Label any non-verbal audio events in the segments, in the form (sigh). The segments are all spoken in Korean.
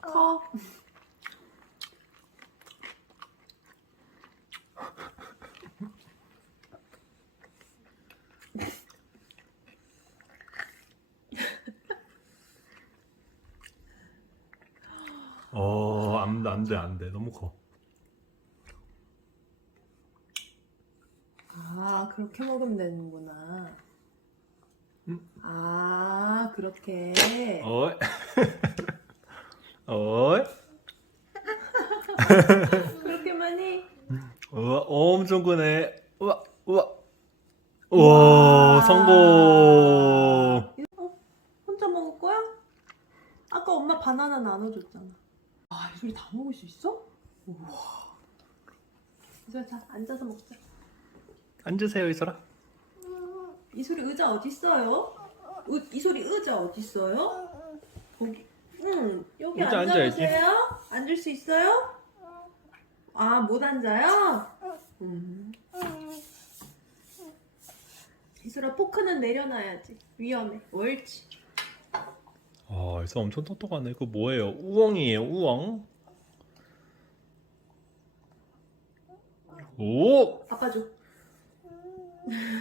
커. 어, 안, 안 돼, 안 돼. 너무 커. 아, 그렇게 먹으면 되는구나. 음. 아, 그렇게. 어이. (laughs) 어이. 그렇게 많이? 우와, 엄청 크네. 우와, 우와. 우와, 성공. 어? 혼자 먹을 거야? 아까 엄마 바나나 나눠줬잖아. 아, 이 소리 다 먹을 수 있어? 우와. 이소야, 자, 앉아서 먹자. 앉으세요, 이소라. 이 소리 의자 어디 있어요? 의, 이 소리 의자 어디 있어요? 거기. 응, 여기 앉아야지. 앉아보세요. 앉을 수 있어요? 아, 못 앉아요? 음. 이소라 포크는 내려놔야지. 위험해. 옳지. 아, 이소 엄청 똑똑하네. 그거 뭐예요? 우엉이에요, 우엉. 오! 아빠 줘.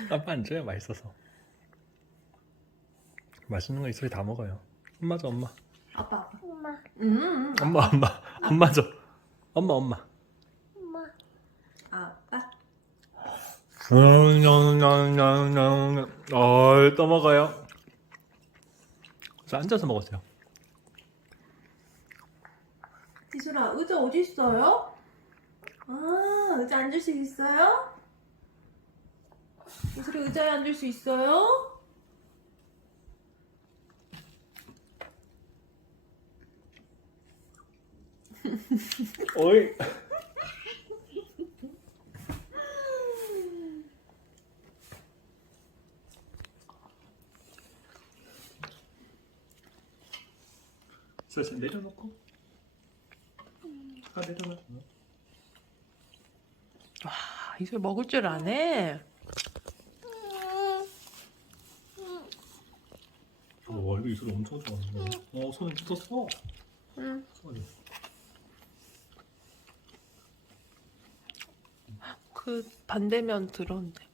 아빠 앉아요, 맛있어서. 맛있는 거 이소리 다 먹어요. 엄마 줘, 엄마. 아빠, 아빠. 음, 엄마, 엄마. 엄마 줘. 엄마, 엄마. 아빠. 어, 또 먹어요. 자, 앉아서 먹었어요. 이소라 의자 어디 있어요? 아, 의자 앉을 수 있어요? 이소라 의자에 앉을 수 있어요? 어이. 슬슬 내려놓고. 아 내려놔. 아, 이소라 먹을 줄 아네. 와 이거 이소리 엄청 좋아하네. 어 손에 묻었어. 응. 손이. 그 반대면 들었는데.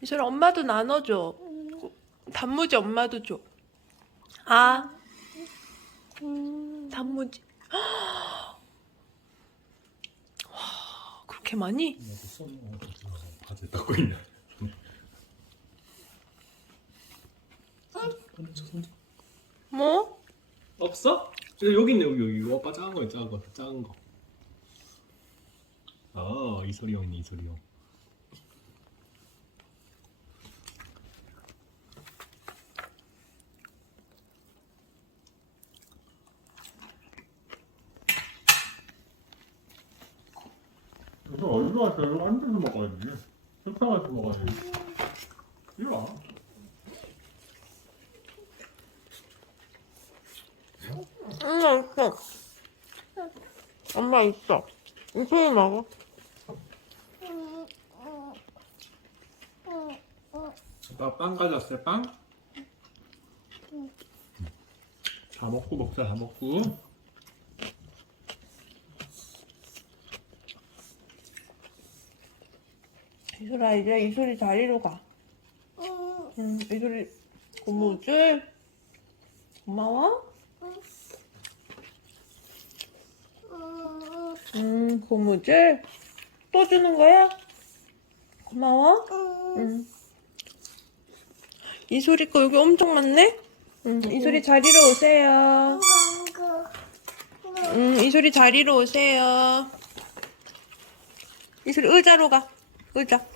이소라 엄마도 나눠줘. 단무지 엄마도 줘. 아. 단무지. 와, 그렇게 많이? 어, 바지 닦고 있냐. 뭐? 없어? 저 여기 있네 여기 여기 오빠 작은 거 작은 거 작은 거. 아 이소리 형이네 이소리 형. 너 어디로 왔어? 여기 앉아서 먹어야지. 식당에서 먹어야지. 이리 와. 엄마 있어. 엄마 있어. 이소리 먹어. 아빠 빵 가져왔어요 빵? 다 먹고 먹자 다 먹고 이소라 이제 이소리 자리로 가. 응, 이소리 고무줄. 고마워. 음, 고무줄. 또 주는 거야? 고마워. 응. 이소리 거 여기 엄청 많네? 응, 이소리 자리로 오세요. 응, 이소리 자리로 오세요. 이소리 의자로 가. 의자.